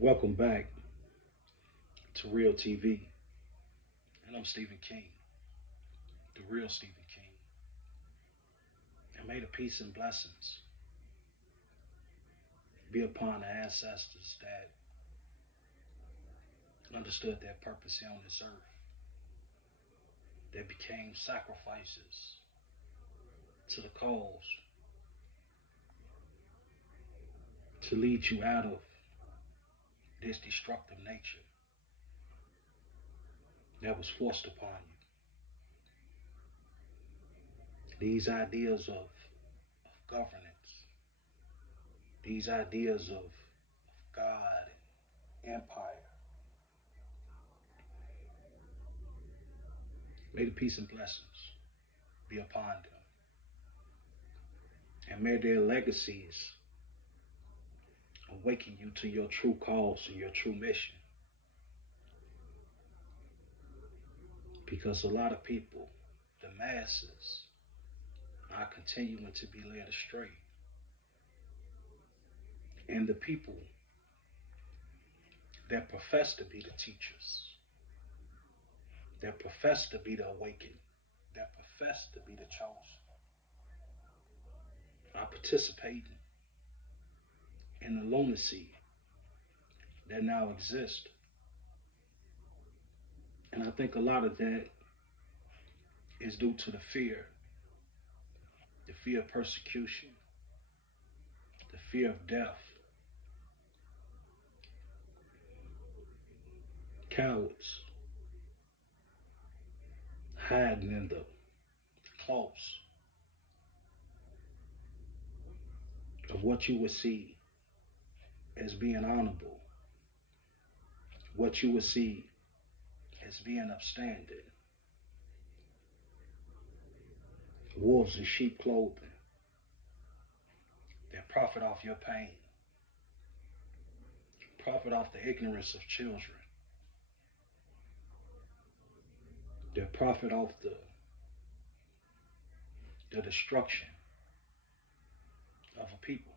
Welcome back to RealTV, and I'm Stephen King, the real Stephen King. And may the peace and blessings be upon the ancestors that understood their purpose here on this earth, that became sacrifices to the cause to lead you out of this destructive nature that was forced upon you. These ideas of governance, these ideas of God and empire. May the peace and blessings be upon them. And may their legacies awaken you to your true cause and your true mission. Because a lot of people, the masses, are continuing to be led astray. And the people that profess to be the teachers, that profess to be the awakened, that profess to be the chosen, are participating in the lunacy that now exists. And I think a lot of that is due to the fear of persecution, the fear of death. Cowards hiding in the close of what you would see as being honorable, what you would see as being upstanding. Wolves in sheep clothing that profit off your pain, profit off the ignorance of children, that profit off the destruction of a people.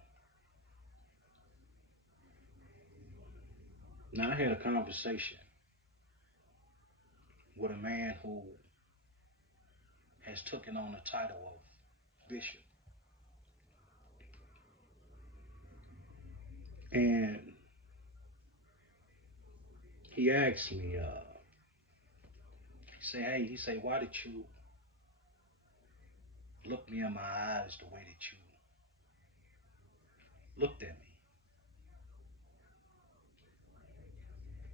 Now, I had a conversation with a man who has taken on the title of bishop. And he asked me, he said, why did you look me in my eyes the way that you looked at me?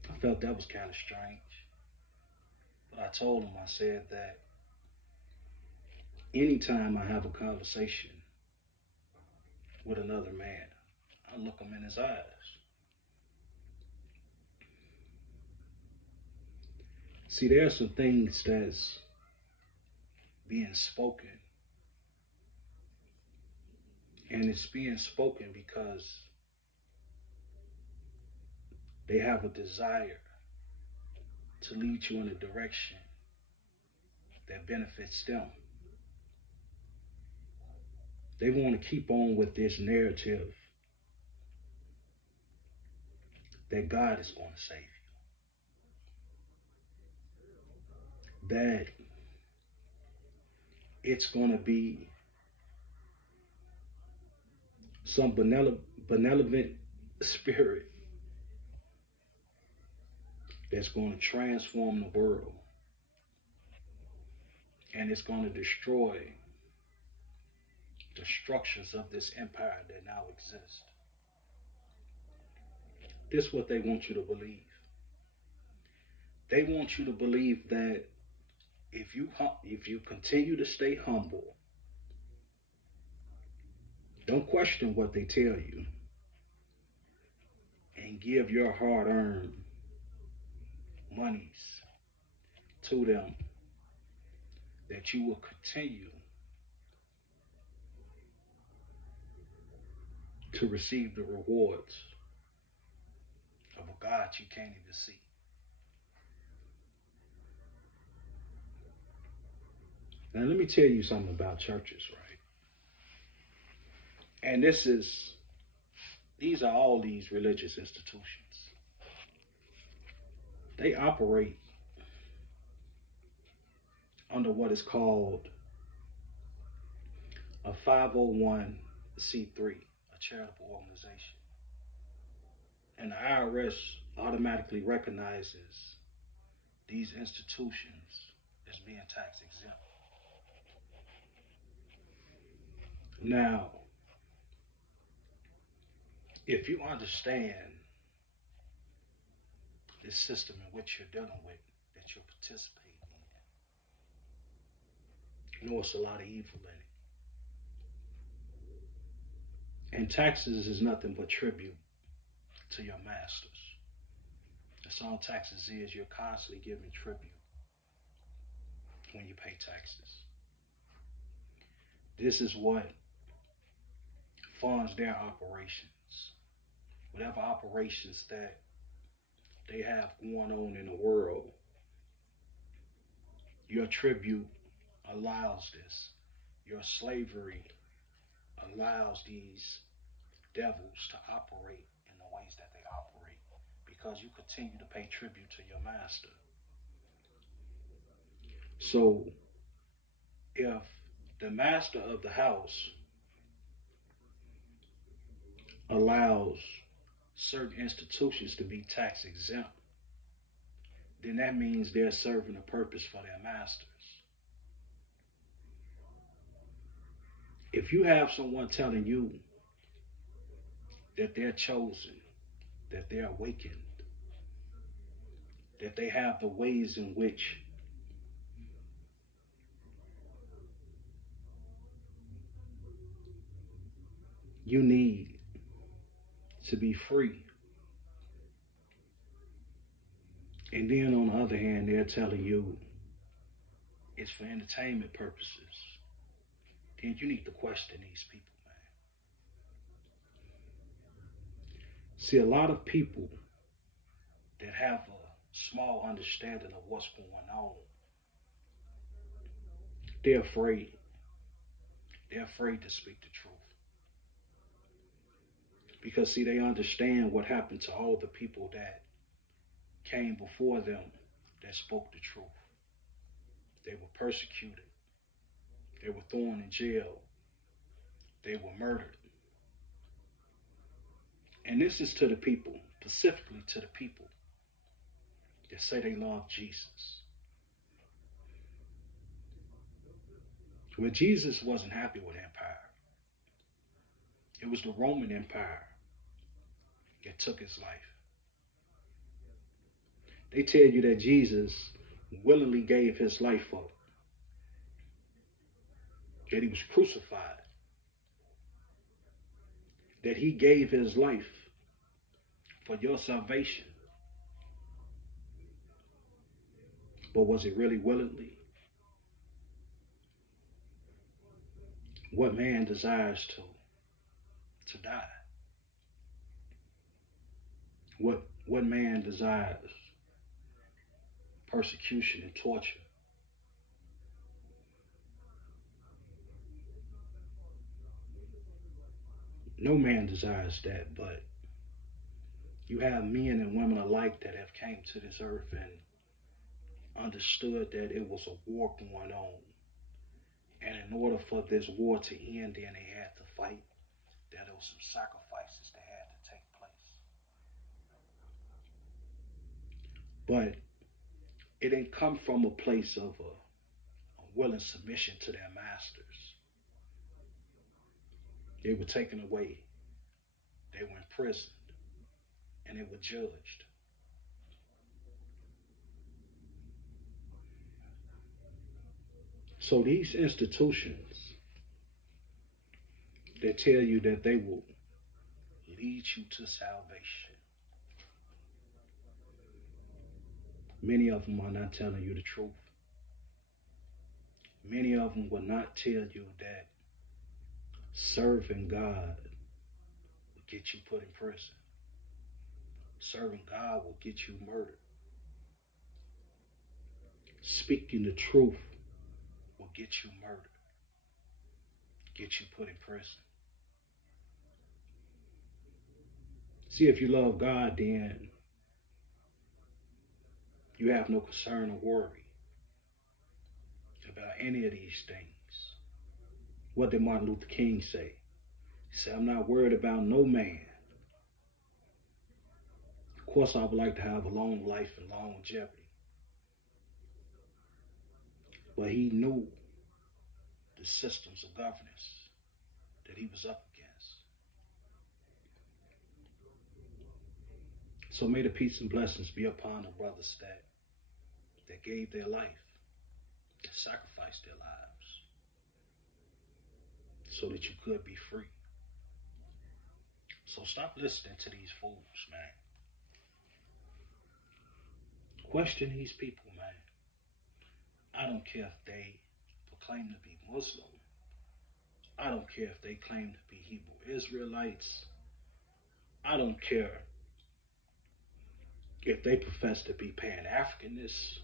I felt that was kind of strange. But I told him, I said that anytime I have a conversation with another man, I look him in his eyes. See, there are some things that's being spoken, and it's being spoken because they have a desire to lead you in a direction that benefits them. They want to keep on with this narrative that God is going to save you, that it's going to be some benevolent spirit that's going to transform the world, and it's going to destroy the structures of this empire that now exists. This is what they want you to believe. They want you to believe that if you continue to stay humble, don't question what they tell you, and give your hard-earned monies to them, that you will continue to receive the rewards of a God you can't even see. Now, let me tell you something about churches, right? And these are all these religious institutions. They operate under what is called a 501c3, a charitable organization. And the IRS automatically recognizes these institutions as being tax exempt. Now, if you understand this system in which you're dealing with, that you're participating in, you know it's a lot of evil in it. And taxes is nothing but tribute to your masters. That's all taxes is. You're constantly giving tribute when you pay taxes. This is what funds their operations. Whatever operations that they have going on in the world, your tribute allows this. Your slavery allows these devils to operate in the ways that they operate because you continue to pay tribute to your master. So if the master of the house allows certain institutions to be tax exempt, then that means they're serving a purpose for their masters. If you have someone telling you that they're chosen, that they're awakened, that they have the ways in which you need to be free, and then on the other hand, they're telling you it's for entertainment purposes, then you need to question these people, man. See, a lot of people that have a small understanding of what's going on, they're afraid. They're afraid to speak the truth. Because, see, they understand what happened to all the people that came before them that spoke the truth. They were persecuted. They were thrown in jail. They were murdered. And this is to the people, specifically to the people that say they love Jesus. Well, Jesus wasn't happy with empire. It was the Roman Empire that took his life. They tell you that Jesus willingly gave his life up, that he was crucified, that he gave his life for your salvation. But was it really willingly? What man desires to die? What man desires persecution and torture? No man desires that, but you have men and women alike that have came to this earth and understood that it was a war going on. And in order for this war to end, then they had to fight. That there was some sacrifices that had to take place. But it didn't come from a place of a willing submission to their masters. They were taken away. They were imprisoned. And they were judged. So these institutions that tell you that they will lead you to salvation, many of them are not telling you the truth. Many of them will not tell you that serving God will get you put in prison. Serving God will get you murdered. Speaking the truth will get you murdered, get you put in prison. See, if you love God, then You have no concern or worry about any of these things. What did Martin Luther King say? He said, I'm not worried about no man. Of course, I would like to have a long life and longevity. But he knew the systems of governance that he was up against. So may the peace and blessings be upon the brothers that gave their life, that sacrificed their lives, so that you could be free. So stop listening to these fools, man. Question these people, man. I don't care if they proclaim to be Muslim. I don't care if they claim to be Hebrew Israelites. I don't care if they profess to be Pan-Africanists.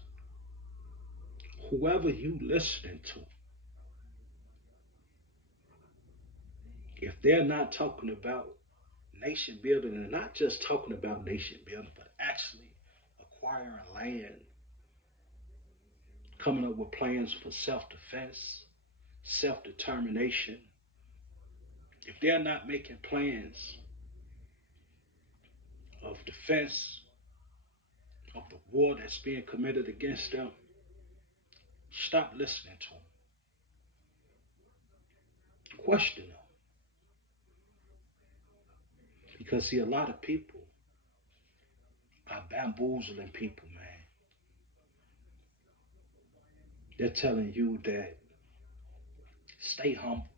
Whoever you listening to, if they're not talking about nation building, and not just talking about nation building, but actually acquiring land, coming up with plans for self-defense, self-determination, if they're not making plans of defense of the war that's being committed against them, stop listening to them. Question them. Because, see, a lot of people are bamboozling people, man. They're telling you that stay humble,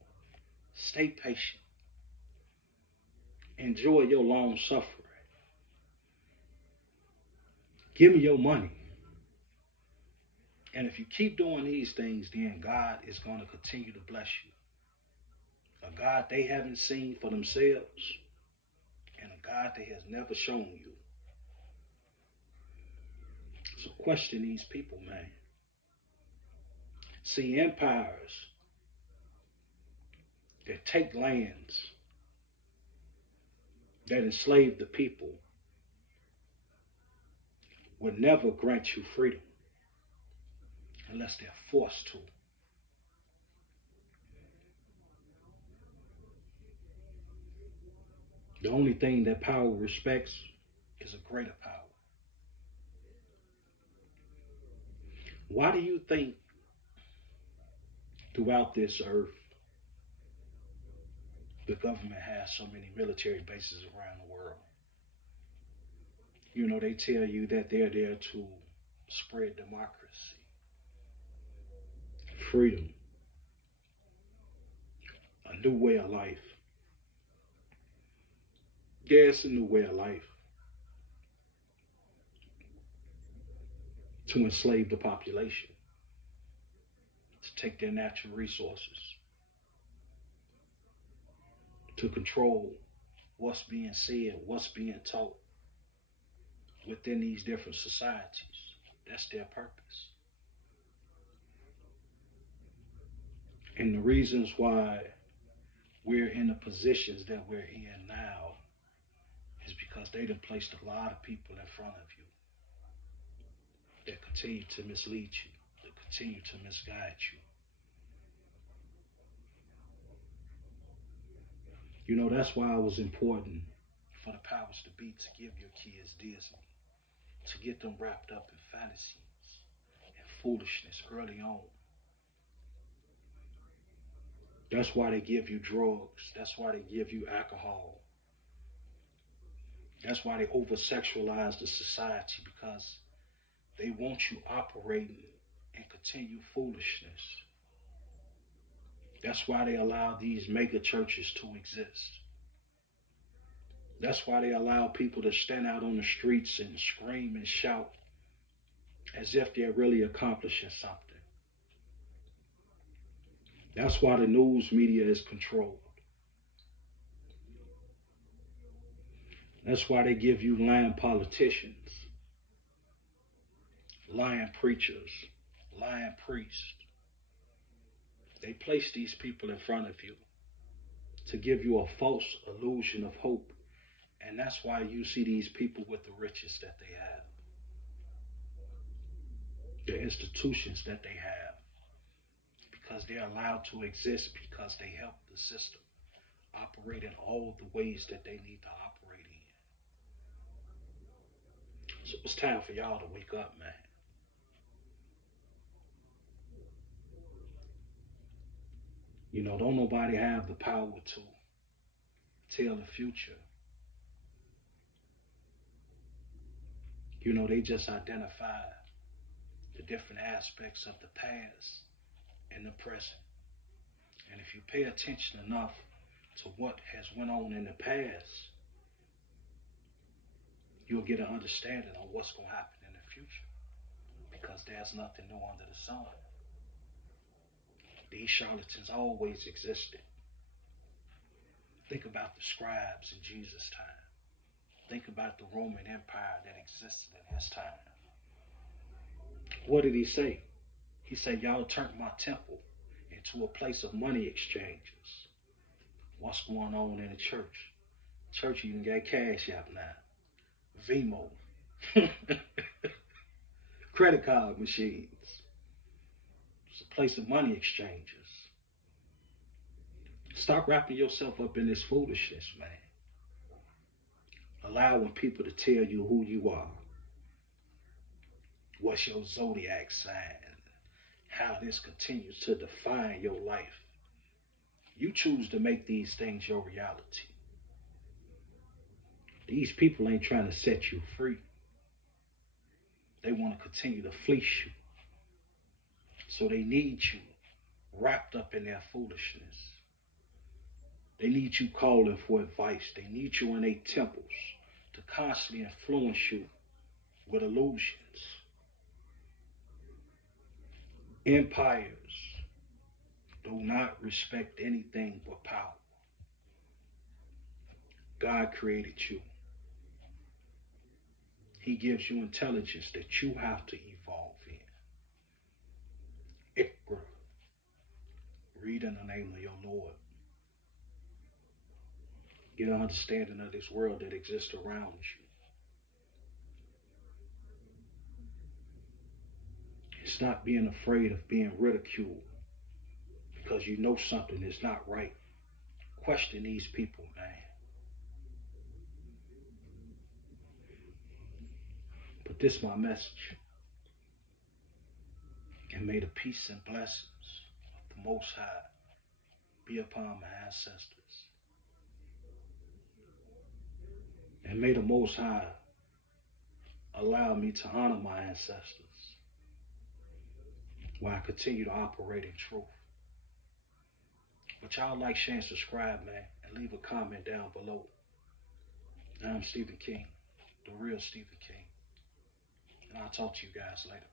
stay patient, enjoy your long suffering. Give me your money. And if you keep doing these things, then God is going to continue to bless you. A God they haven't seen for themselves, and a God that has never shown you. So question these people, man. See, empires that take lands, that enslave the people, will never grant you freedom unless they're forced to. The only thing that power respects is a greater power. Why do you think throughout this earth the government has so many military bases around the world? You know, they tell you that they're there to spread democracy, freedom, a new way of life. Yeah, it's a new way of life to enslave the population, to take their natural resources, to control what's being said, what's being taught within these different societies. That's their purpose. And the reasons why we're in the positions that we're in now is because they done placed a lot of people in front of you that continue to mislead you, that continue to misguide you. You know, that's why it was important for the powers to be to give your kids Disney, to get them wrapped up in fantasies and foolishness early on. That's why they give you drugs. That's why they give you alcohol. That's why they over sexualize the society, because they want you operating in continued foolishness. That's why they allow these mega churches to exist. That's why they allow people to stand out on the streets and scream and shout as if they're really accomplishing something. That's why the news media is controlled. That's why they give you lying politicians, lying preachers, lying priests. They place these people in front of you to give you a false illusion of hope. And that's why you see these people with the riches that they have. the institutions that they have, because they're allowed to exist because they help the system operate in all the ways that they need to operate in. So it's time for y'all to wake up, man. Don't nobody have the power to tell the future. They just identify the different aspects of the past and the present. And if you pay attention enough to what has went on in the past, you'll get an understanding of what's going to happen in the future, because there's nothing new under the sun. These charlatans always existed. Think about the scribes in Jesus' time. Think about the Roman Empire that existed in his time. What did he say? He said, y'all turned my temple into a place of money exchanges. What's going on in the church? Church even got cash app now. Vimo. Credit card machines. It's a place of money exchanges. Stop wrapping yourself up in this foolishness, man. Allowing people to tell you who you are. What's your zodiac sign? How this continues to define your life. You choose to make these things your reality. These people ain't trying to set you free. They want to continue to fleece you. So they need you wrapped up in their foolishness. They need you calling for advice. They need you in their temples to constantly influence you with illusions. Empires do not respect anything but power. God created you. He gives you intelligence that you have to evolve in. Ikra. Read in the name of your Lord. Get an understanding of this world that exists around you. It's not being afraid of being ridiculed because you know something is not right. Question these people, man. But this is my message. And may the peace and blessings of the Most High be upon my ancestors. And may the Most High allow me to honor my ancestors while I continue to operate in truth. But y'all like, share, and subscribe, man, and leave a comment down below. I'm Stephen King, the real Stephen King. And I'll talk to you guys later.